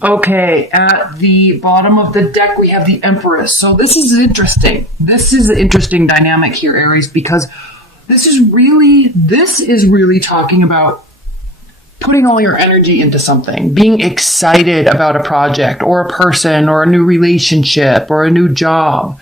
Okay, at the bottom of the deck, we have the Empress. So this is interesting. This is an interesting dynamic here, Aries, because this is really talking about putting all your energy into something, being excited about a project or a person or a new relationship or a new job.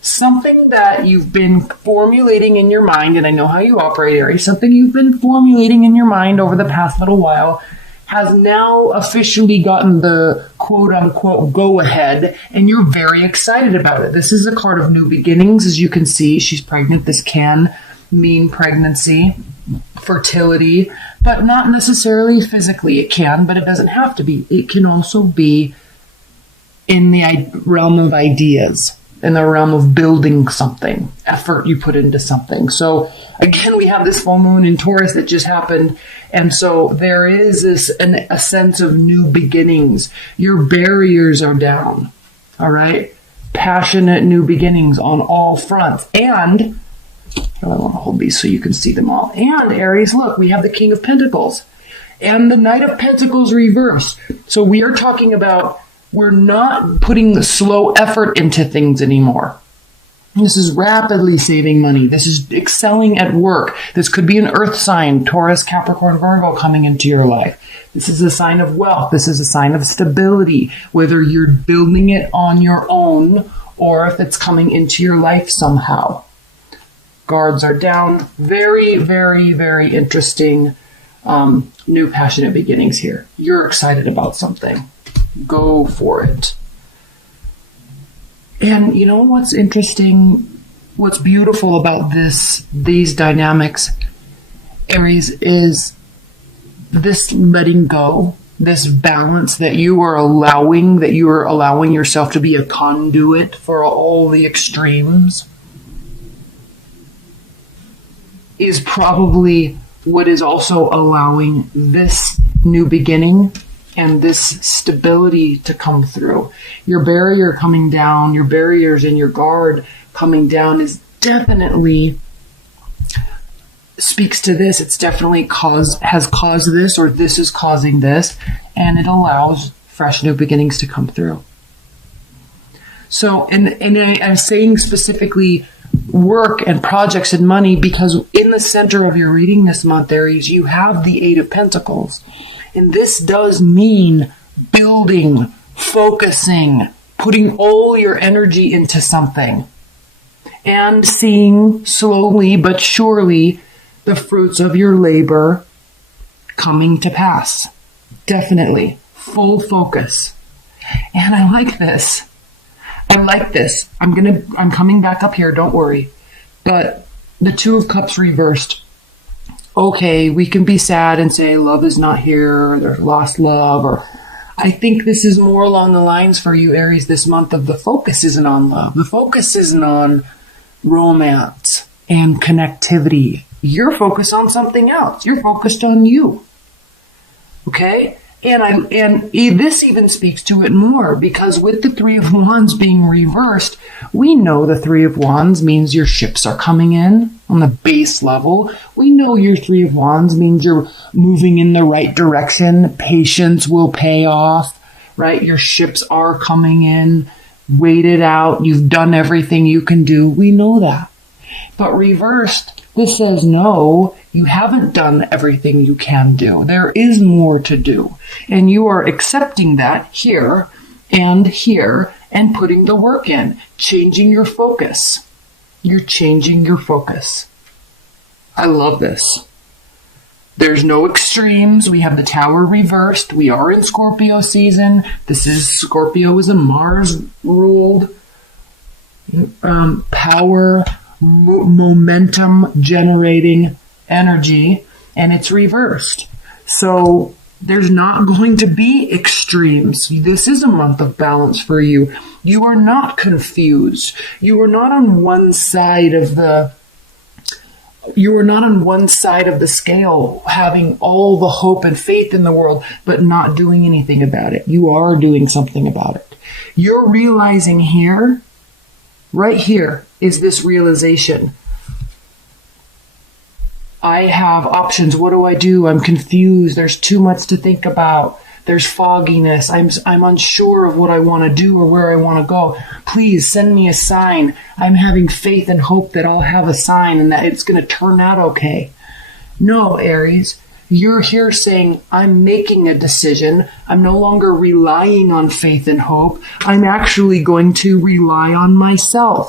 Something that you've been formulating in your mind, and I know how you operate, Aries, something you've been formulating in your mind over the past little while has now officially gotten the quote unquote go ahead, and you're very excited about it. This is a card of new beginnings. As you can see, she's pregnant. This can mean pregnancy, fertility, but not necessarily physically. It can, but it doesn't have to be. It can also be in the realm of ideas, in the realm of building something, effort you put into something. So again, we have this full moon in Taurus that just happened. And so there is a sense of new beginnings. Your barriers are down. All right. Passionate new beginnings on all fronts. And I want to hold these so you can see them all. And Aries, look, we have the King of Pentacles and the Knight of Pentacles reversed. So we are talking about we're not putting the slow effort into things anymore. This is rapidly saving money. This is excelling at work. This could be an earth sign, Taurus, Capricorn, Virgo coming into your life. This is a sign of wealth. This is a sign of stability, whether you're building it on your own or if it's coming into your life somehow. Guards are down. Very, very, very interesting new passionate beginnings here. You're excited about something. Go for it. And you know what's interesting, what's beautiful about these dynamics, Aries, is this letting go, this balance that you are allowing yourself to be a conduit for all the extremes is probably what is also allowing this new beginning and this stability to come through. Your barrier coming down, your barriers and your guard coming down is definitely speaks to this. It's definitely has caused this, or this is causing this, and it allows fresh new beginnings to come through. So, and I'm saying specifically work and projects and money because in the center of your reading this month, Aries, you have the Eight of Pentacles. And this does mean building, focusing, putting all your energy into something and seeing slowly but surely the fruits of your labor coming to pass. Definitely. Full focus. And I like this. I'm coming back up here, don't worry. But the Two of Cups reversed. Okay, we can be sad and say love is not here, or there's lost love, or I think this is more along the lines for you, Aries, this month of the focus isn't on love. The focus isn't on romance and connectivity. You're focused on something else. You're focused on you. Okay? And this even speaks to it more because with the Three of Wands being reversed, we know the Three of Wands means your ships are coming in on the base level. We know your Three of Wands means you're moving in the right direction. Patience will pay off, right? Your ships are coming in, waited out. You've done everything you can do. We know that. But reversed, this says, no, you haven't done everything you can do. There is more to do. And you are accepting that here and putting the work in, changing your focus. You're changing your focus. I love this. There's no extremes. We have the Tower reversed. We are in Scorpio season. Scorpio is a Mars-ruled power, momentum generating energy, and it's reversed. So there's not going to be extremes. This is a month of balance for you. You are not confused. You are not on one side of the scale having all the hope and faith in the world but not doing anything about it. You are doing something about it. You're realizing here, right here, is this realization. I have options. What do I do? I'm confused. There's too much to think about. There's fogginess. I'm unsure of what I want to do or where I want to go. Please send me a sign. I'm having faith and hope that I'll have a sign and that it's going to turn out okay. No, Aries, you're here saying, I'm making a decision. I'm no longer relying on faith and hope. I'm actually going to rely on myself.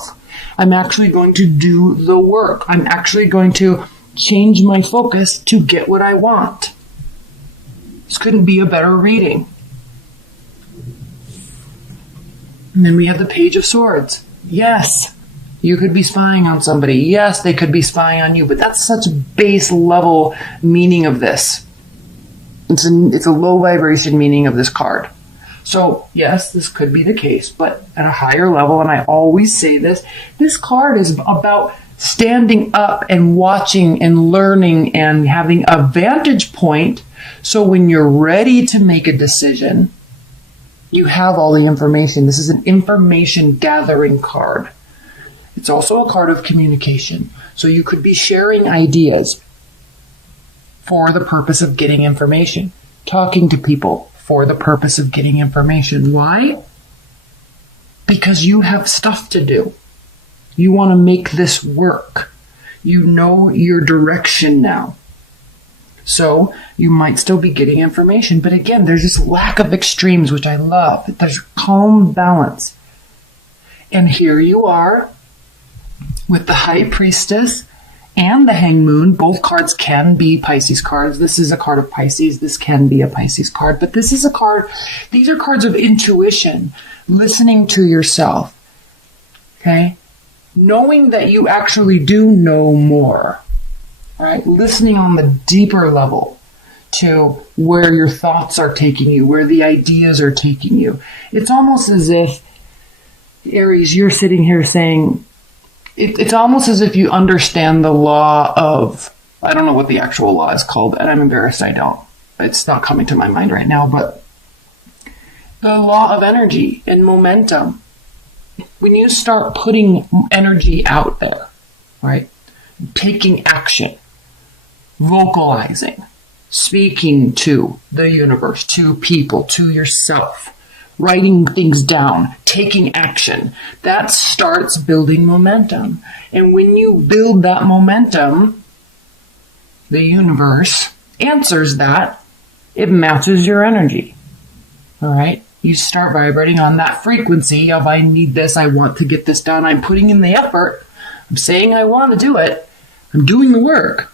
I'm actually going to do the work. I'm actually going to change my focus to get what I want. This couldn't be a better reading. And then we have the Page of Swords. Yes, you could be spying on somebody. Yes, they could be spying on you, but that's such a base level meaning of this. It's a low vibration meaning of this card. So, yes, this could be the case, but at a higher level, and I always say this card is about standing up and watching and learning and having a vantage point. So when you're ready to make a decision, you have all the information. This is an information gathering card. It's also a card of communication. So you could be sharing ideas for the purpose of getting information, talking to people for the purpose of getting information. Why? Because you have stuff to do. You want to make this work. You know your direction now. So you might still be getting information. But again, there's this lack of extremes, which I love. There's calm balance. And here you are with the High Priestess and the Hanged Moon. Both cards can be Pisces cards. This is a card of Pisces. This can be a Pisces card. But this is a card, these are cards of intuition, listening to yourself. Okay? Knowing that you actually do know more. All right? Listening on the deeper level to where your thoughts are taking you, where the ideas are taking you. It's almost as if, Aries, you're sitting here saying, it's almost as if you understand the law of, I don't know what the actual law is called, and I'm embarrassed I don't. It's not coming to my mind right now, but the law of energy and momentum. When you start putting energy out there, right? Taking action, vocalizing, speaking to the universe, to people, to yourself, writing things down, taking action, that starts building momentum. And when you build that momentum, the universe answers that. It matches your energy. All right? You start vibrating on that frequency of, I need this, I want to get this done, I'm putting in the effort, I'm saying I want to do it, I'm doing the work,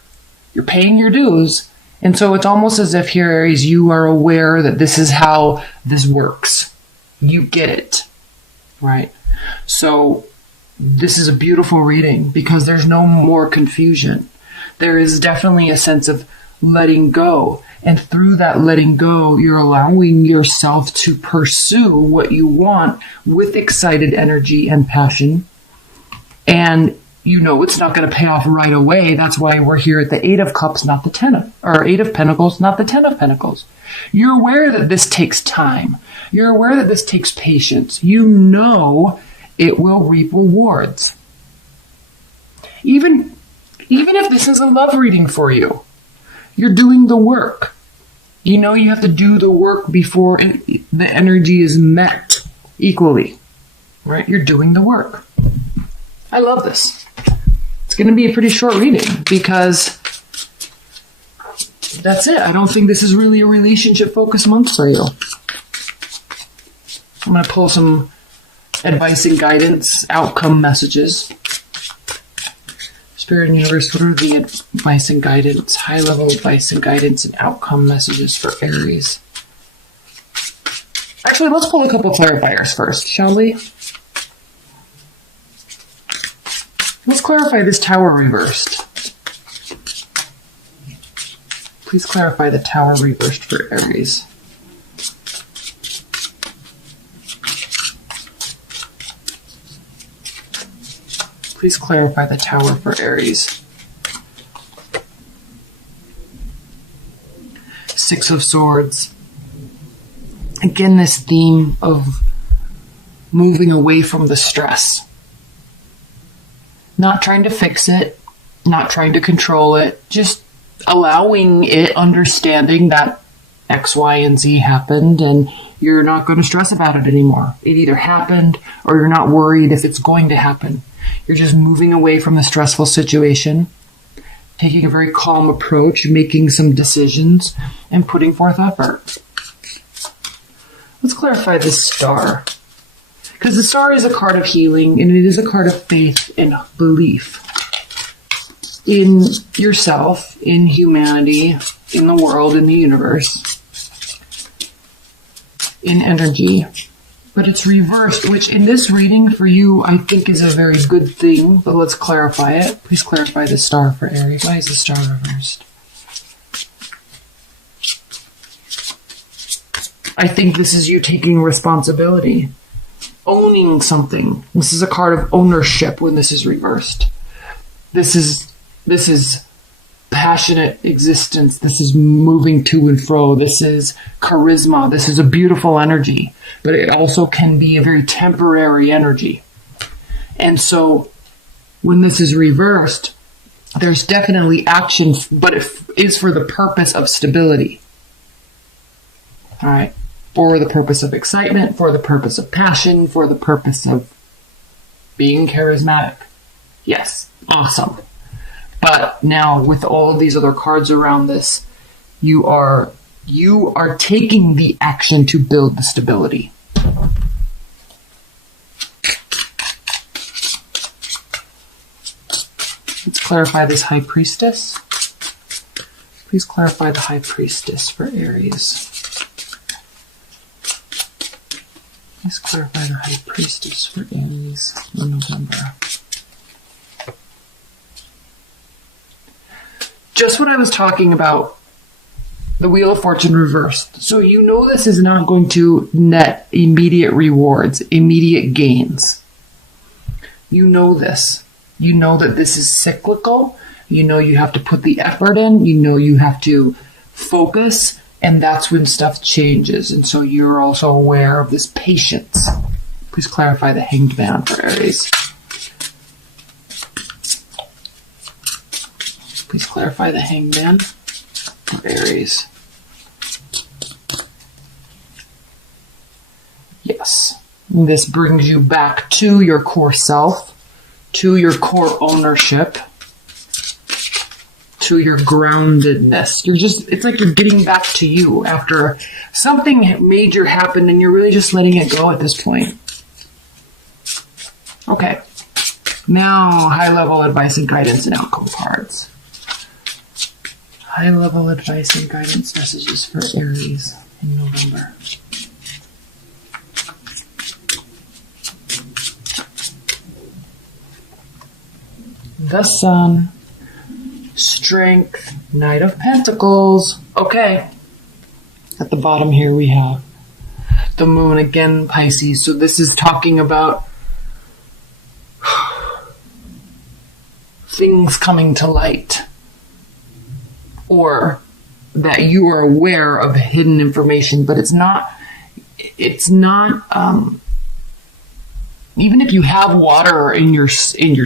you're paying your dues. And so it's almost as if here, Aries, you are aware that this is how this works. You get it, right? So this is a beautiful reading because there's no more confusion. There is definitely a sense of letting go. And through that letting go, you're allowing yourself to pursue what you want with excited energy and passion. And you know it's not going to pay off right away. That's why we're here at the 8 of Cups, not the 10 of, or 8 of Pentacles, not the 10 of Pentacles. You're aware that this takes time. You're aware that this takes patience. You know it will reap rewards. Even if this is a love reading for you, you're doing the work. You know you have to do the work before the energy is met equally. Right? You're doing the work. I love this. It's going to be a pretty short reading because that's it. I don't think this is really a relationship-focused month for you. I'm going to pull some advice and guidance, outcome messages. Spirit and Universe, what are the advice and guidance, high-level advice and guidance and outcome messages for Aries? Actually, let's pull a couple clarifiers first, shall we? Let's clarify this Tower reversed. Please clarify the Tower reversed for Aries. Please clarify the Tower for Aries. 6 of Swords. Again, this theme of moving away from the stress. Not trying to fix it, not trying to control it, just allowing it, understanding that X, Y, and Z happened, and you're not going to stress about it anymore. It either happened or you're not worried if it's going to happen. You're just moving away from the stressful situation, taking a very calm approach, making some decisions, and putting forth effort. Let's clarify this star. Because the star is a card of healing, and it is a card of faith and belief in yourself, in humanity, in the world, in the universe, in energy. But it's reversed, which in this reading for you, I think is a very good thing. But let's clarify it. Please clarify the star for Aries. Why is the star reversed? I think this is you taking responsibility, owning something. This is a card of ownership when this is reversed. This is passionate existence. This is moving to and fro. This is charisma. This is a beautiful energy, but it also can be a very temporary energy. And so when this is reversed, there's definitely action, but it is for the purpose of stability. All right. For the purpose of excitement, for the purpose of passion, for the purpose of being charismatic. Yes. Awesome. But now with all these other cards around this, you are taking the action to build the stability. Let's clarify this High Priestess. Please clarify the High Priestess for Aries. Please clarify the High Priestess for Aries in November. Just what I was talking about, the Wheel of Fortune reversed. So you know this is not going to net immediate rewards, immediate gains. You know this. You know that this is cyclical. You know you have to put the effort in. You know you have to focus, and that's when stuff changes. And so you're also aware of this patience. Please clarify the Hanged Man for Aries. Please clarify the Hanged Man for Aries. Yes. This brings you back to your core self, to your core ownership, to your groundedness. It's like you're getting back to you after something major happened and you're really just letting it go at this point. Okay. Now, high-level advice and guidance and outcome cards. High-level advice and guidance messages for Aries in November. The Sun, Strength, Knight of Pentacles. Okay. At the bottom here we have the Moon, again Pisces. So this is talking about things coming to light, or that you are aware of hidden information, but it's not even if you have water in your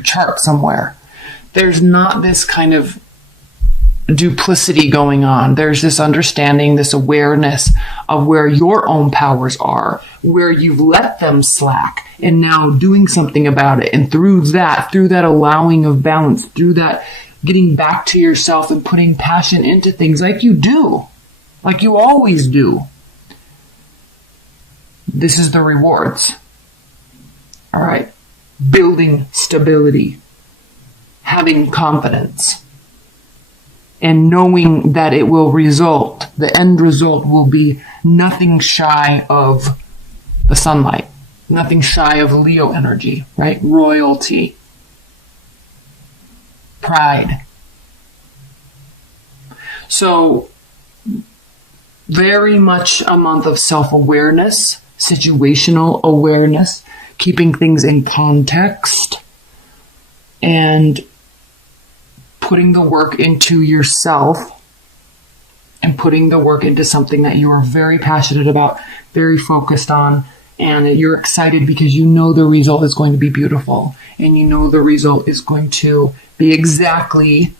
chart somewhere, there's not this kind of duplicity going on. There's this understanding, this awareness of where your own powers are, where you've let them slack, and now doing something about it. And through that allowing of balance, through that getting back to yourself and putting passion into things like you do, like you always do. This is the rewards. All right. Building stability, having confidence, and knowing that it will result, the end result will be nothing shy of the sunlight, nothing shy of Leo energy, right? Royalty, pride. So, very much a month of self-awareness, situational awareness, keeping things in context, and putting the work into yourself and putting the work into something that you are very passionate about, very focused on, and you're excited because you know the result is going to be beautiful, and you know the result is going to be exactly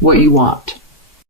what you want.